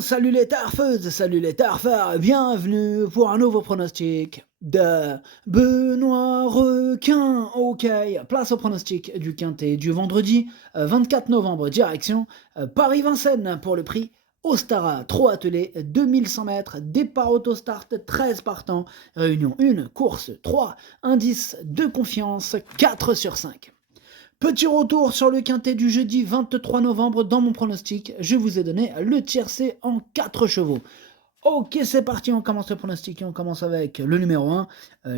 Salut les tarfeuses, salut les tarfards, bienvenue pour un nouveau pronostic de Benoît Requin. Ok, place au pronostic du Quintet du vendredi 24 novembre, direction Paris-Vincennes pour le prix Ostara, trop attelé, 2100 mètres, départ autostart, 13 partants, réunion 1, course 3, indice de confiance 4 sur 5. Petit retour sur le quintet du jeudi 23 novembre. Dans mon pronostic, je vous ai donné le tiercé en 4 chevaux. Ok, c'est parti, on commence le pronostic et on commence avec le numéro 1,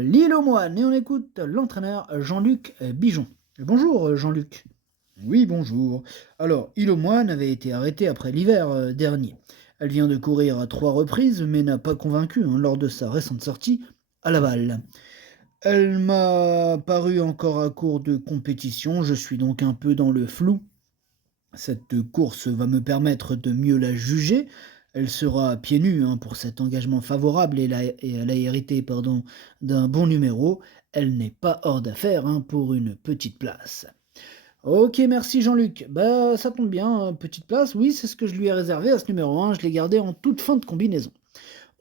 L'Île aux Moines. Et on écoute l'entraîneur Jean-Luc Bijon. Bonjour Jean-Luc. Oui, bonjour. Alors, Île aux Moines avait été arrêtée après l'hiver dernier. Elle vient de courir à 3 reprises, mais n'a pas convaincu lors de sa récente sortie à Laval. Elle m'a paru encore à court de compétition, je suis donc un peu dans le flou. Cette course va me permettre de mieux la juger. Elle sera pieds nus pour cet engagement favorable et elle a hérité d'un bon numéro. Elle n'est pas hors d'affaire pour une petite place. Ok, merci Jean-Luc. Bah, ça tombe bien, petite place. Oui, c'est ce que je lui ai réservé à ce numéro 1. Je l'ai gardé en toute fin de combinaison.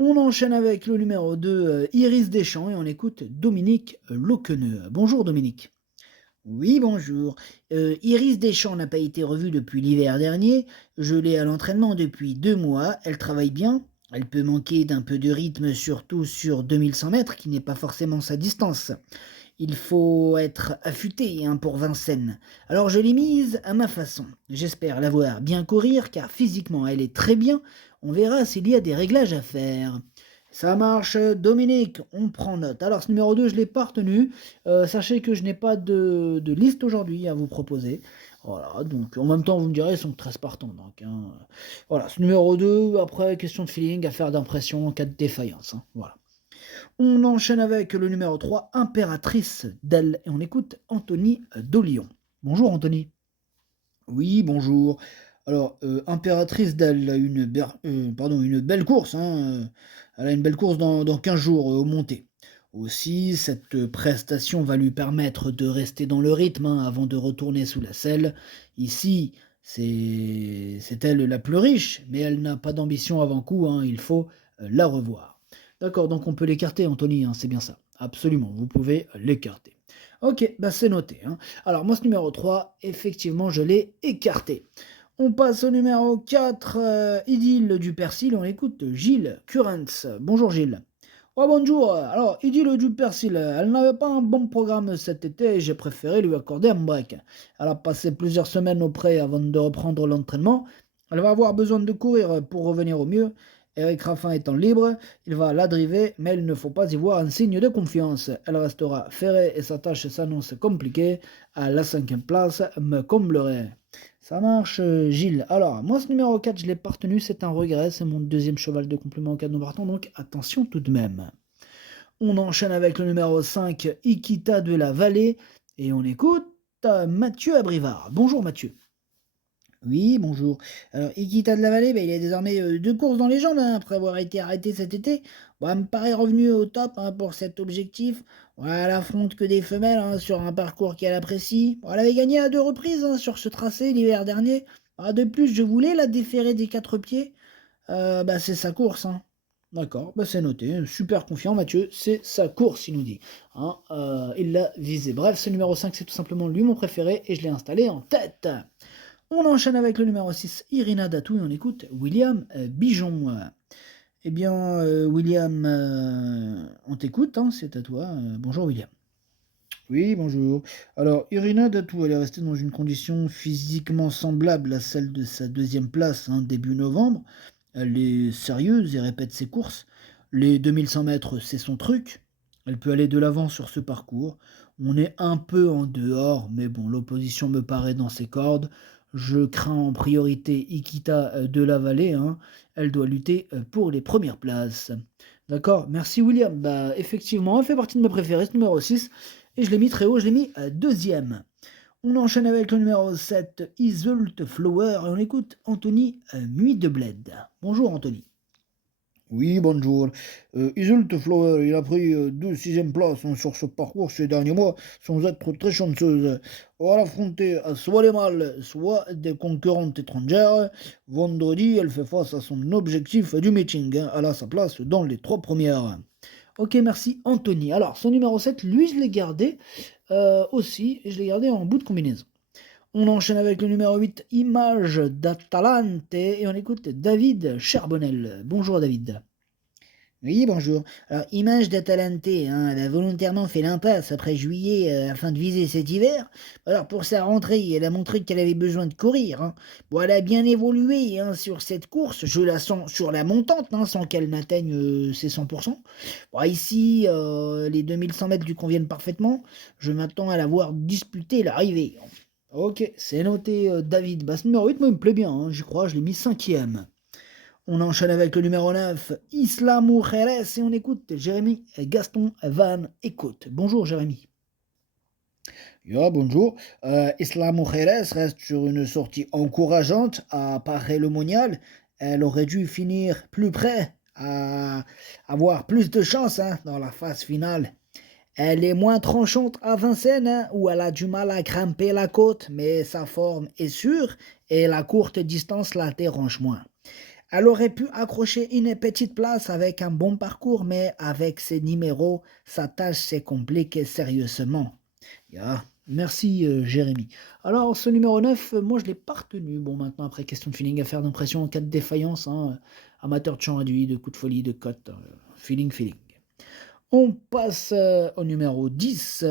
On enchaîne avec le numéro 2, Iris Deschamps, et on écoute Dominique Loqueneux. Bonjour Dominique. Oui, bonjour. Iris Deschamps n'a pas été revue depuis l'hiver dernier. Je l'ai à l'entraînement depuis 2 mois. Elle travaille bien. Elle peut manquer d'un peu de rythme, surtout sur 2100 mètres, qui n'est pas forcément sa distance. Il faut être affûté pour Vincennes. Alors je l'ai mise à ma façon. J'espère la voir bien courir, car physiquement elle est très bien. On verra s'il y a des réglages à faire. Ça marche, Dominique, on prend note. Alors, ce numéro 2, je ne l'ai pas retenu. Sachez que je n'ai pas de liste aujourd'hui à vous proposer. Voilà, donc en même temps, vous me direz, ils sont 13 partants. Donc, voilà, ce numéro 2, après, question de feeling, affaire d'impression en cas de défaillance. Voilà. On enchaîne avec le numéro 3, Impératrice d'Elle. Et on écoute Anthony Dolion. Bonjour, Anthony. Oui, bonjour. Alors, Impératrice d'elle a une belle course. Elle a une belle course dans 15 jours au monté. Aussi, cette prestation va lui permettre de rester dans le rythme avant de retourner sous la selle. Ici, c'est elle la plus riche, mais elle n'a pas d'ambition avant coup. Il faut la revoir. D'accord, donc on peut l'écarter, Anthony, c'est bien ça. Absolument, vous pouvez l'écarter. Ok, bah c'est noté. Alors moi ce numéro 3, effectivement je l'ai écarté. On passe au numéro 4, Idylle du Persil, on écoute Gilles Currens. Bonjour Gilles. Oh bonjour, alors Idylle du Persil, elle n'avait pas un bon programme cet été et j'ai préféré lui accorder un break. Elle a passé plusieurs semaines auprès avant de reprendre l'entraînement. Elle va avoir besoin de courir pour revenir au mieux. Eric Raffin étant libre, il va la driver, mais il ne faut pas y voir un signe de confiance. Elle restera ferrée et sa tâche s'annonce compliquée. À la 5e place, me comblerait. Ça marche, Gilles. Alors, moi, ce numéro 4, je l'ai pas retenu, c'est un regret. C'est mon deuxième cheval de complément en cas de non-partant, donc attention tout de même. On enchaîne avec le numéro 5, Ikita de la Vallée, et on écoute Mathieu Abrivard. Bonjour Mathieu. Oui, bonjour. Alors, Ikita de la Vallée, il a désormais 2 courses dans les jambes après avoir été arrêté cet été. Bon, elle me paraît revenu au top pour cet objectif. Voilà, elle affronte que des femelles sur un parcours qu'elle apprécie. Bon, elle avait gagné à 2 reprises sur ce tracé l'hiver dernier. Ah, de plus, je voulais la déférer des 4 pieds. C'est sa course. D'accord, bah c'est noté. Super confiant, Mathieu. C'est sa course, il nous dit. Il l'a visé. Bref, ce numéro 5, c'est tout simplement lui mon préféré et je l'ai installé en tête. On enchaîne avec le numéro 6, Irina Datou, et on écoute William Bijon. Eh bien, William, on t'écoute, c'est à toi. Bonjour William. Oui, bonjour. Alors, Irina Datou, elle est restée dans une condition physiquement semblable à celle de sa deuxième place début novembre. Elle est sérieuse et répète ses courses. Les 2100 mètres, c'est son truc. Elle peut aller de l'avant sur ce parcours. On est un peu en dehors, mais bon, l'opposition me paraît dans ses cordes. Je crains en priorité Ikita de la Vallée. Elle doit lutter pour les premières places. D'accord, merci William. Bah, effectivement, elle fait partie de mes préférés, ce numéro 6. Et je l'ai mis très haut, je l'ai mis deuxième. On enchaîne avec le numéro 7, Iseult Flower, et on écoute Anthony Nuit de Bled. Bonjour Anthony. Oui, bonjour. Iseult Flower, il a pris 2 6e places hein, sur ce parcours ces derniers mois, sans être très chanceuse. On va affronter soit les mâles, soit des concurrentes étrangères. Vendredi, elle fait face à son objectif du meeting. Hein. Elle a sa place dans les 3 premières. Ok, merci Anthony. Alors, son numéro 7, lui, je l'ai gardé aussi, et je l'ai gardé en bout de combinaison. On enchaîne avec le numéro 8, Image d'Atalante, et on écoute David Charbonnel. Bonjour David. Oui, bonjour. Alors, Image d'Atalante, hein, elle a volontairement fait l'impasse après juillet afin de viser cet hiver. Alors, pour sa rentrée, elle a montré qu'elle avait besoin de courir. Hein. Bon, elle a bien évolué hein, sur cette course. Je la sens sur la montante, hein, sans qu'elle n'atteigne ses 100%. Bon, ici, les 2100 mètres lui conviennent parfaitement. Je m'attends à la voir disputer l'arrivée. Ok, c'est noté David. Bah, ce numéro 8, moi, il me plaît bien, hein, j'y crois, je l'ai mis 5e. On enchaîne avec le numéro 9, Isla Mujeres, et on écoute Jérémy Gaston Van Écoute. Bonjour Jérémy. Bonjour. Isla Mujeres reste sur une sortie encourageante à Paray-le-Monial. Elle aurait dû finir plus près, à avoir plus de chance hein, dans la phase finale. Elle est moins tranchante à Vincennes, hein, où elle a du mal à grimper la côte, mais sa forme est sûre et la courte distance la dérange moins. Elle aurait pu accrocher une petite place avec un bon parcours, mais avec ses numéros, sa tâche s'est compliquée sérieusement. Merci Jérémy. Alors ce numéro 9, moi je l'ai pas retenu. Bon maintenant après question de feeling à faire d'impression en cas de défaillance, hein, amateur de champ réduit, de coups de folie, de cote, feeling. On passe au numéro 10,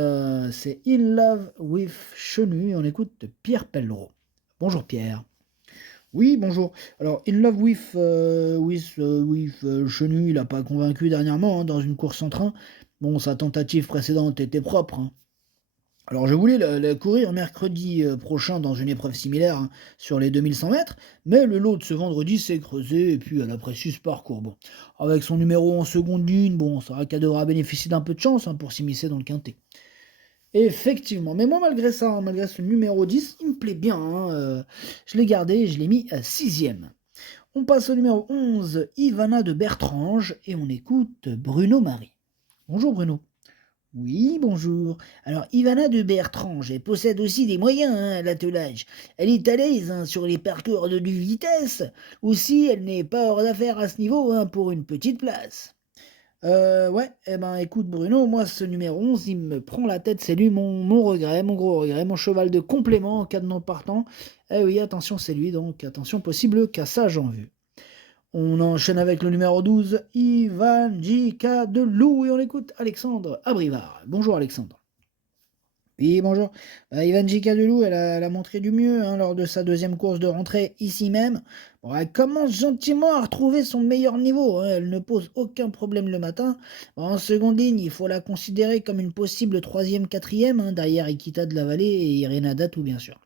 c'est In Love with Chenu et on écoute Pierre Pellereau. Bonjour Pierre. Oui, bonjour. Alors, In Love with Chenu, il n'a pas convaincu dernièrement hein, dans une course en train. Bon, sa tentative précédente était propre. Hein. Alors, je voulais la courir mercredi prochain dans une épreuve similaire hein, sur les 2100 mètres, mais le lot de ce vendredi s'est creusé et puis elle apprécie ce parcours. Bon, avec son numéro en seconde ligne, bon, ça va qu'elle devra bénéficier d'un peu de chance hein, pour s'immiscer dans le quintet. Effectivement, mais moi malgré ça, hein, malgré ce numéro 10, il me plaît bien. Hein, je l'ai gardé, je l'ai mis à 6e. On passe au numéro 11, Ivana de Bertrange, et on écoute Bruno Marie. Bonjour Bruno. Oui, bonjour. Alors, Ivana de Bertrange, elle possède aussi des moyens hein, à l'attelage. Elle est à l'aise hein, sur les parcours de vitesse. Aussi, elle n'est pas hors d'affaire à ce niveau hein, pour une petite place. Ouais, eh ben écoute Bruno, moi ce numéro 11, il me prend la tête, c'est lui mon regret, mon gros regret, mon cheval de complément en cas de non partant. Eh oui, attention, c'est lui, donc attention, possible cassage en vue. On enchaîne avec le numéro 12, Ivan Jika de Lou, et on écoute Alexandre Abrivard. Bonjour Alexandre. Oui, bonjour. Ivan Jikadelou, elle a montré du mieux hein, lors de sa deuxième course de rentrée ici même. Bon, elle commence gentiment à retrouver son meilleur niveau. Hein, elle ne pose aucun problème le matin. Bon, en seconde ligne, il faut la considérer comme une possible troisième, quatrième, hein, derrière Ikita de la Vallée et Irena Datou, bien sûr.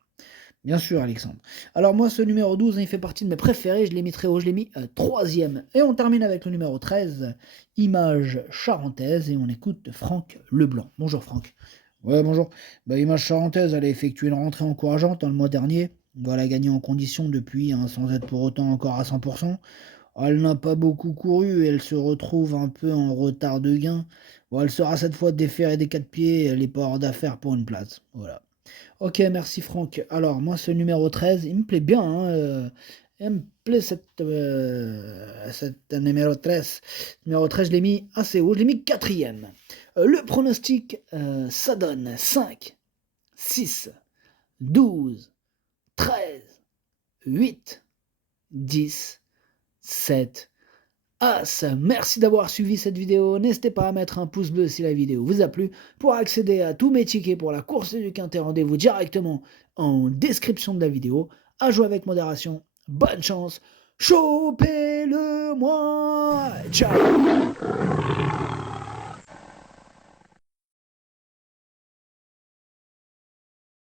Bien sûr, Alexandre. Alors moi, ce numéro 12, hein, il fait partie de mes préférés, je l'ai mis très haut, je l'ai mis 3e. Et on termine avec le numéro 13, Image Charentaise, et on écoute Franck Leblanc. Bonjour Franck. Ouais, bonjour. Image Charentaise, elle a effectué une rentrée encourageante dans le mois dernier. Bon, elle a gagné en condition depuis, hein, sans être pour autant encore à 100%. Elle n'a pas beaucoup couru et elle se retrouve un peu en retard de gain. Bon, elle sera cette fois déférée des 4 pieds, elle n'est pas hors d'affaire pour une place. Voilà. Ok, merci Franck. Alors moi, ce numéro 13, il me plaît bien. Hein, il me plaît cette numéro 13. Numéro 13, je l'ai mis assez haut, je l'ai mis 4e. Le pronostic, ça donne 5, 6, 12, 13, 8, 10, 7, As. Merci d'avoir suivi cette vidéo. N'hésitez pas à mettre un pouce bleu si la vidéo vous a plu. Pour accéder à tous mes tickets pour la course du Quintet, rendez-vous directement en description de la vidéo. À jouer avec modération. Bonne chance. Chopez-le moi. Ciao.